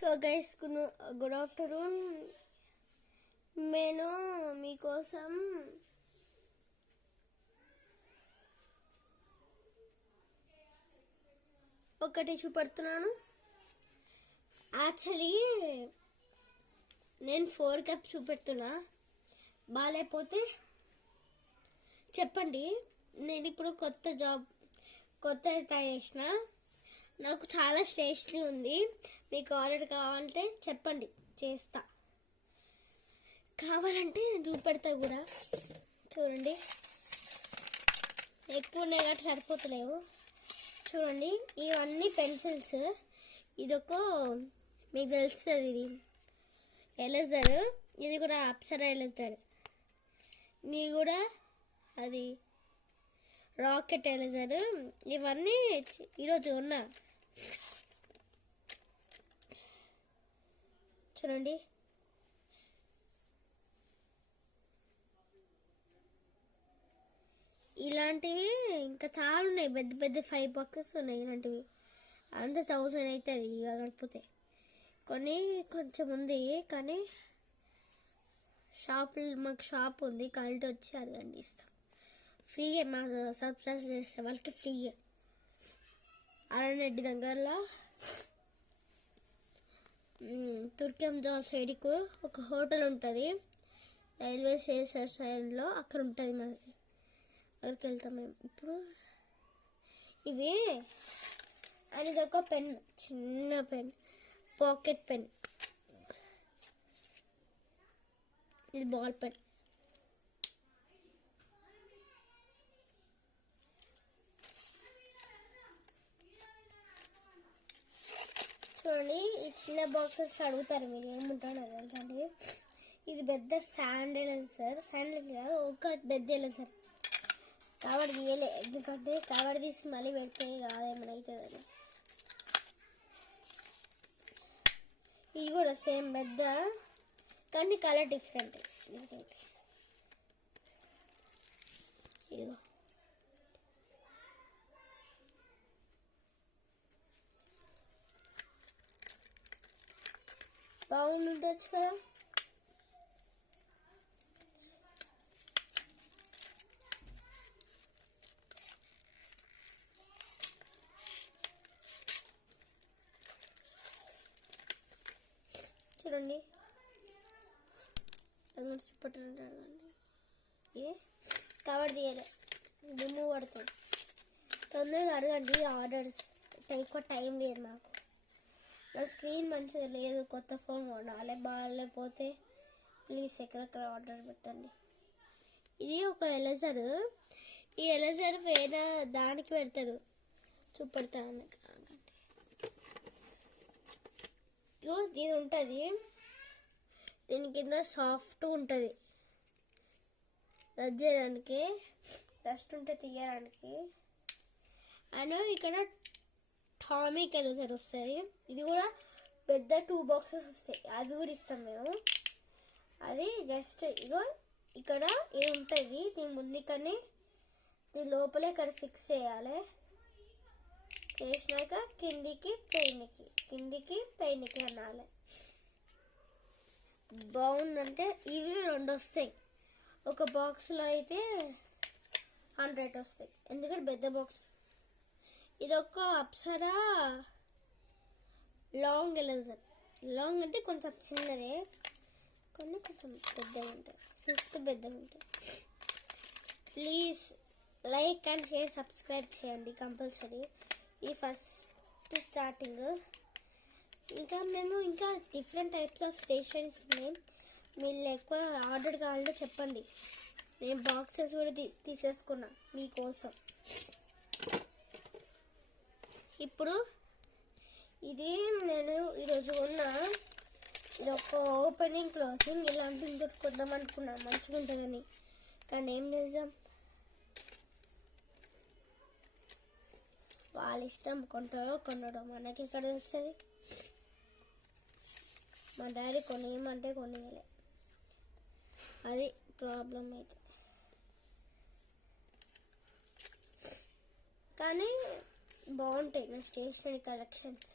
So guys good afternoon. నేను మీకోసం ఒకటి చూపెడుతున్నాను. యాక్చువల్లీ నేను 4 కప్స్ చూపెడుతున్నా. బాగాలేకపోతే చెప్పండి. నేను ఇప్పుడు కొత్త ట్రై చేసిన. నాకు చాలా టేస్టీ ఉంది. మీకు ఆర్డర్ కావాలంటే చెప్పండి, చేస్తా. కావాలంటే నేను చూపెడతా కూడా. చూడండి, ఎక్కువ ఉన్నాయి కాబట్టి సరిపోతలేవు. చూడండి, ఇవన్నీ పెన్సిల్స్. ఇదొక మీకు తెలుస్తుంది, ఇది ఎరేజర్. ఇది కూడా అప్సరా ఎరేజర్. ఇది కూడా అది రాకెట్ ఎరేజర్. ఇవన్నీ ఈరోజు ఉన్నా. చూడండి, ఇలాంటివి ఇంకా చాలా ఉన్నాయి. పెద్ద పెద్ద 5 బాక్సెస్ ఉన్నాయి ఇలాంటివి. అంత 1000 అవుతుంది ఇక కాకపోతే. కొన్ని కొంచెం ఉంది, కానీ మాకు షాప్ ఉంది. కలిసి వచ్చి అడగండి, ఇస్తాం. ఫ్రీయే. మా సబ్స్క్రైబ్ చేసే వాళ్ళకి ఫ్రీయే. అరణ్యడ్డి దగ్గరలో తుర్కంజాల్ సైడ్కు ఒక హోటల్ ఉంటుంది. రైల్వే స్టేషన్ సైడ్లో అక్కడ ఉంటుంది. మాది అక్కడికి వెళ్తాం మేము. ఇప్పుడు ఇవి అనేది ఒక పెన్, చిన్న పెన్, పాకెట్ పెన్. ఇది బాల్ పెన్. చూడండి, ఈ చిన్న బాక్సెస్ అడుగుతారు మీరు ఏముంటాడో తెలుసండి. ఇది పెద్ద శాండిల్ సార్. శాండిల్ కాదు, ఒక పెద్ద సార్. కవర్ తీయలే, ఎందుకంటే కవర్ తీసి మళ్ళీ పెడితే కాదేమైనా అవుతుందని. ఇది కూడా సేమ్ పెద్ద, కానీ కలర్ డిఫరెంట్. ఇదిగో బాగుండొచ్చు కదా. చూడండి, చూపెట్టారండి. ఏ కవర్ తీయలే, దుమ్ము పడుతుంది. తొందరగా అడగండి ఆర్డర్స్. ఎక్కువ టైం లేదు నాకు. నా స్క్రీన్ మంచిగా లేదు, కొత్త ఫోన్ కొనాలి. బాగాలేకపోతే ప్లీజ్ ఎక్కడెక్కడ ఆర్డర్ పెట్టండి. ఇది ఒక ఎరేజర్. ఈ ఎరేజర్ వేరే దానికి పెడతారు, చూపెడతాను. ఇగో ఇది ఉంటుంది. దీని కింద సాఫ్ట్ ఉంటుంది, రబ్ చేయడానికి, డస్ట్ ఉంటే తీయడానికి. అండ్ ఇక్కడ టామిక్ ఎరేజర్ వస్తుంది. ఇది కూడా పెద్ద 2 బాక్సెస్ వస్తాయి. అది కూడా ఇస్తాం మేము. అది జస్ట్ ఇగో ఇక్కడ ఇది ఉంటుంది. దీని ముందు కానీ దీని లోపలే ఇక్కడ ఫిక్స్ చేయాలి. చేసినాక కిందికి పైనకి అనాలి. బాగుందంటే ఇవి 2 వస్తాయి. ఒక బాక్స్లో అయితే 100 వస్తాయి, ఎందుకంటే పెద్ద బాక్స్. ఇదొక అప్సరా లాంగ్ ఎరేజర్. లాంగ్ అంటే కొంచెం చిన్నదే, కొంచెం పెద్దగా ఉంటుంది. చూస్తే పెద్దగా ఉంటుంది. Please like and share, subscribe చేయండి కంపల్సరీ. ఈ ఫస్ట్ స్టార్టింగ్. ఇంకా మేము డిఫరెంట్ టైప్స్ ఆఫ్ స్టేషనరీస్ ఉన్నాయి. మీరు ఎక్కువ ఆర్డర్ కావాలంటే చెప్పండి. నేను బాక్సెస్ కూడా తీసేసుకున్నా మీకోసం. ఇప్పుడు ఇది నేను ఈరోజు ఉన్న ఇది ఒక ఓపెనింగ్ క్లోజింగ్. ఇలాంటివి దొరుకుద్దాం అనుకున్నాను, మంచిగా ఉంటుందని. కానీ ఏం చేద్దాం, వాళ్ళ ఇష్టం. కొంటారో కొనడో మనకి ఎక్కడ తెలుస్తుంది. మా డాడీ కొనియమంటే కొనియలే, అది ప్రాబ్లం అయితే. కానీ బాగుంటాయి నా స్టేషనరీ కలెక్షన్స్.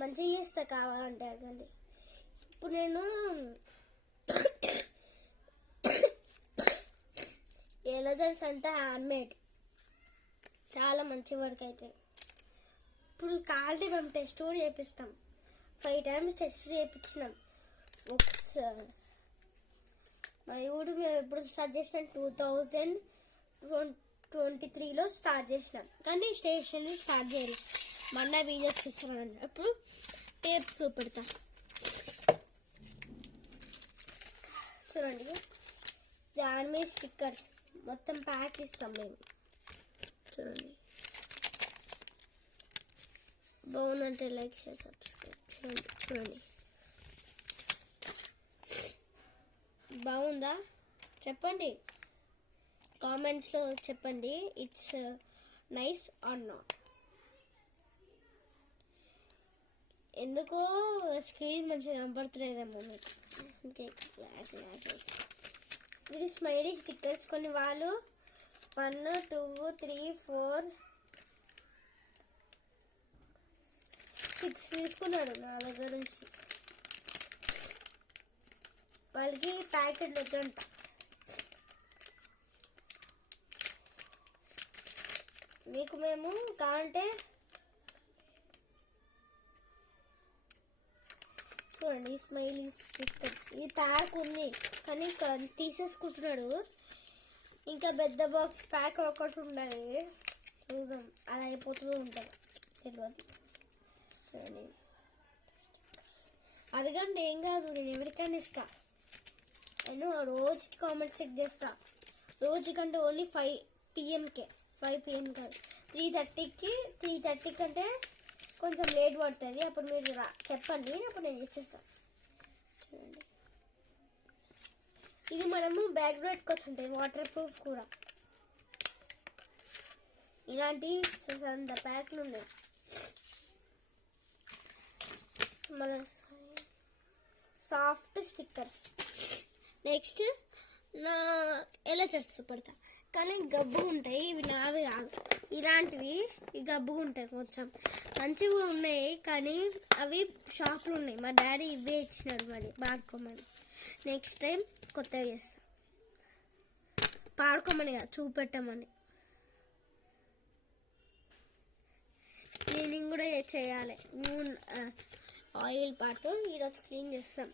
మంచిగా చేస్తా కావాలంటే అదండి. ఇప్పుడు నేను ఎరేజర్స్ అంతా హ్యాండ్మేడ్, చాలా మంచి వర్క్ అవుతాయి. ఇప్పుడు కావాలంటే మనం టెస్ట్ కూడా చేపిస్తాం. 5 times టెస్ట్ చేయించినాం ఒకసారి. మా యూట్యూబ్ మేము ఎప్పుడు స్టార్ట్ చేసినాం 2023లో స్టార్ట్ చేసినాం, కానీ స్టేషనరీ స్టార్ట్ చేయాలి. మొన్న వీడియోస్ చూస్తున్నాను. అప్పుడు టేప్స్ పెడతా చూడండి. దాని మీద స్టిక్కర్స్ మొత్తం ప్యాక్ ఇస్తాం మేము. చూడండి బాగుందంటే లైక్, షేర్, సబ్స్క్రైబ్. చూడండి బాగుందా చెప్పండి, కామెంట్స్లో చెప్పండి. It's nice or not. ఎందుకో స్క్రీన్ మంచిగా కనపడతలేదేమో మీకు, అందుకే ఇది స్మైలీ స్టిక్కర్స్. కొన్ని వాళ్ళు 1 2 3 4 6 తీసుకున్నాడు నా దగ్గర నుంచి. వాళ్ళకి ప్యాకెట్ వద్దంట. మీకు మేము కావాలంటే చూడండి స్మైలీ స్టిక్కర్స్. ఈ ప్యాక్ ఉంది కానీ తీసేసుకుంటున్నాడు. ఇంకా పెద్ద బాక్స్ ప్యాక్ ఒకటి ఉండాలి, చూద్దాం అలా అయిపోతూ ఉంటుంది తెలియదు. సరే అడగండి, ఏం కాదు, నేను ఎవరికైనా ఇస్తా. నేను రోజుకి కామెంట్స్ చెక్ చేస్తా. రోజుకంటే ఓన్లీ 5 PM 5 PM కాదు, 3:30 కంటే కొంచెం లేట్ పడుతుంది. అప్పుడు మీరు చెప్పండి, అప్పుడు నేను చేసేస్తాను. చూడండి ఇది మనము బ్యాగ్లో పెట్టుకోవచ్చు, ఉంటుంది వాటర్ ప్రూఫ్ కూడా. ఇలాంటి 100 ప్యాక్లు ఉన్నాయి. మళ్ళీ సాఫ్ట్ స్టిక్కర్స్. నెక్స్ట్ నా ఎలా చేస్తూ పడతా, కానీ గబ్బు ఉంటాయి. ఇవి నావి కాదు, ఇలాంటివి ఈ గబ్బుగా ఉంటాయి. కొంచెం మంచిగా ఉన్నాయి కానీ అవి షాప్లో ఉన్నాయి. మా డాడీ ఇవే ఇచ్చినాడు మరి పాడుకోమని. నెక్స్ట్ టైం కొత్తగా చేస్తా. పాడుకోమని కాదు, చూపెట్టమని. క్లీనింగ్ కూడా చేయాలి. ఆయిల్ పాటు ఈరోజు క్లీన్ చేస్తాం.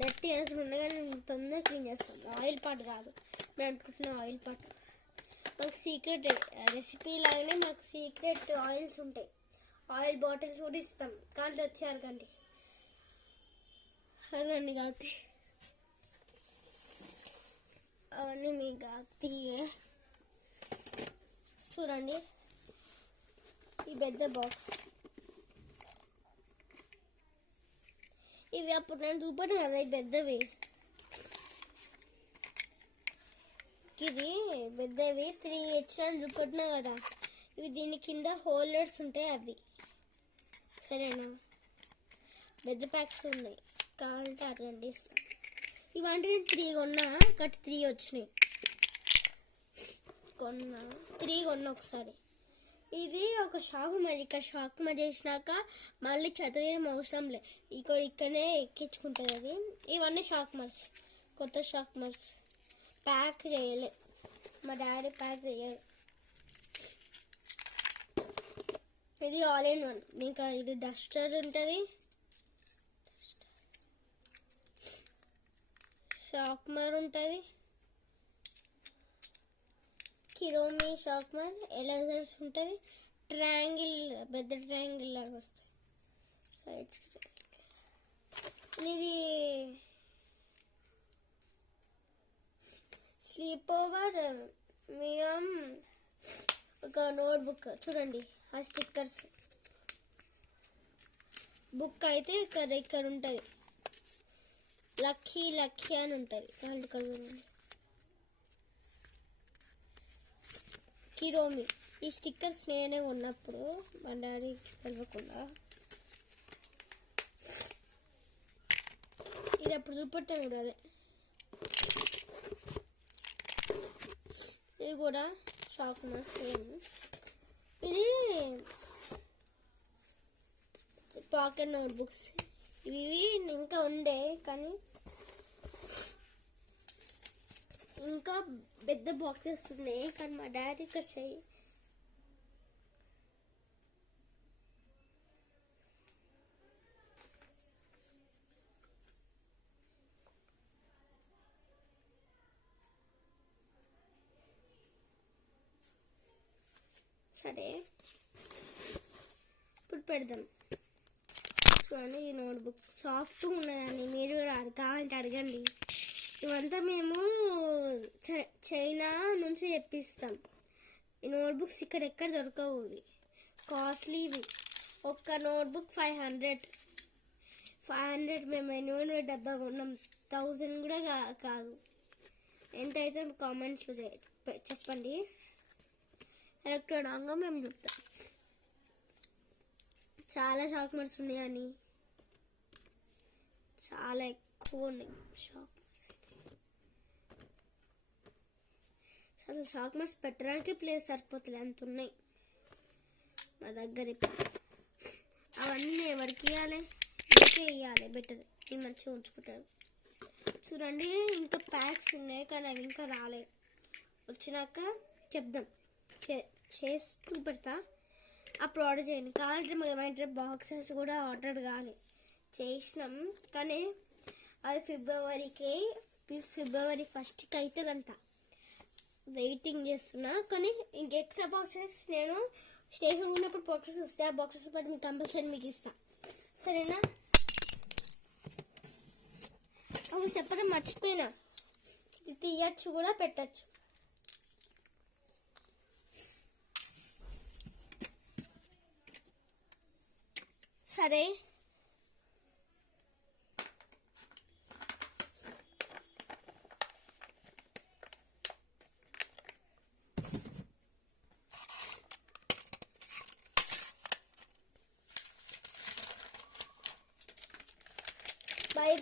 డర్టీ అనేసి ఉన్నాయి కానీ తొందరగా క్లీన్ చేస్తాం. ఆయిల్ పాటు కాదు, మేము అనుకుంటున్నాం ఆయిల్ పాటు. మాకు సీక్రెట్ రెసిపీ లాగానే మాకు సీక్రెట్ ఆయిల్స్ ఉంటాయి. ఆయిల్ బాటిల్స్ కూడా ఇస్తాం. కానీ వచ్చారు కండి అవన్నీ కాదు, అవన్నీ మీకు తీయే. చూడండి ఈ పెద్ద బాక్స్. ఇవి అప్పుడు నేను చూపాను కదా, ఈ పెద్దవి. ఇది పెద్దవి 3 ఇచ్చాను చూపెట్టినా కదా. ఇవి దీని కింద హోల్డర్స్ ఉంటాయి, అవి. సరేనా, పెద్ద ప్యాక్స్ ఉన్నాయి, కావాలంటే అడగండి ఇస్తాం. ఇవంటే నేను 3 కొన్నా, కట్ 3 వచ్చినాయి. 3 కొన్నా ఒకసారి. ఇది ఒక షాక్ మరి. ఇక్కడ షాక్ మరి చేసినాక మళ్ళీ చదివేం అవసరం లే, ఇక్కడనే ఎక్కించుకుంటుంది అది. ఇవన్నీ షాక్ మర్స్, కొత్త షాక్ మర్స్. ప్యాక్ చేయలే, మా డాడీ ప్యాక్ చేయరు. ఇది ఆల్ ఇన్ వన్. ఇంకా ఇది డస్టర్ ఉంటుంది, షాక్మర్ ఉంటుంది, కిరోమి షాక్మర్, ఎరేజర్స్ ఉంటుంది, ట్రయాంగిల్ పెద్ద ట్రయాంగిల్ లాగా వస్తాయి సైడ్స్కి. ఇది స్లీప్ ఓవర్ మియం ఒక నోట్బుక్. చూడండి ఆ స్టిక్కర్స్. బుక్ అయితే ఇక్కడ ఉంటుంది, లక్కీ లక్కీ అని ఉంటుంది. ఇక్కడ చూడండి కిరోమి. ఈ స్టిక్కర్స్ నేనే ఉన్నప్పుడు మా డాడీ తెలియకుండా. ఇది అప్పుడు చూపెట్టాను కూడా, అదే. ఇది కూడా షాక్ సేమ్. ఇది పాకెట్ నోట్బుక్స్. ఇవి ఇంకా ఉండే కానీ ఇంకా పెద్ద బాక్సెస్ ఉన్నాయి కానీ మా డాడీ ఇక్కడ చెయ్యి సరే ఇప్పుడు పెడదాం. చూడండి ఈ నోట్బుక్ సాఫ్ట్గా ఉన్నదండి, మీరు కూడా కావాలంటే అడగండి. ఇవంతా మేము చైనా నుంచి తెప్పిస్తాం. ఈ నోట్బుక్స్ ఇక్కడ ఎక్కడ దొరకవు, కాస్ట్లీవి. ఒక్క నోట్బుక్ 500 మేము ఎన్నో డబ్బా కొన్నాం, 1000 కూడా కాదు. ఎంత అయితే కామెంట్స్లో చెప్పండి, ఎలక్ట్రానిక్గా మేము చెప్తాం. చాలా చాక్లెట్స్ ఉన్నాయని, చాలా ఎక్కువ ఉన్నాయి చాక్లెట్స్. అసలు చాక్లెట్స్ పెట్టడానికి ప్లేస్ సరిపోతుంది, అంత ఉన్నాయి మా దగ్గర. అవన్నీ ఎవరికి ఇవ్వాలి, ఇంకే ఇవ్వాలి, బెటర్. నేను మంచిగా ఉంచుకుంటాను. చూడండి ఇంకా ప్యాక్స్ ఉన్నాయి కానీ అవి ఇంకా రాలేదు, వచ్చినాక చెప్దాం, చేస్తూ పెడతా. అప్పుడు ఆర్డర్ చేయండి. కావాలంటే మాకు ఏమంటే బాక్సెస్ కూడా ఆర్డర్ కావాలి, చేసినాం కానీ అది ఫిబ్రవరి 1st అవుతుందంట. వెయిటింగ్ చేస్తున్నా. కానీ ఇంక ఎక్స్ట్రా బాక్సెస్ నేను స్టేషన్ ఉన్నప్పుడు బాక్సెస్ వస్తాయి, ఆ బాక్సెస్ బట్టి మీకు కంపల్సరీ మీకు ఇస్తా, సరేనా? అవి చెప్పడం మర్చిపోయినా, ఇది తీయచ్చు కూడా పెట్టచ్చు. సరే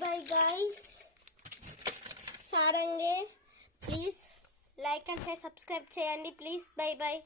bye guys. సారంగే please like and share subscribe చేయండి ప్లీజ్. bye.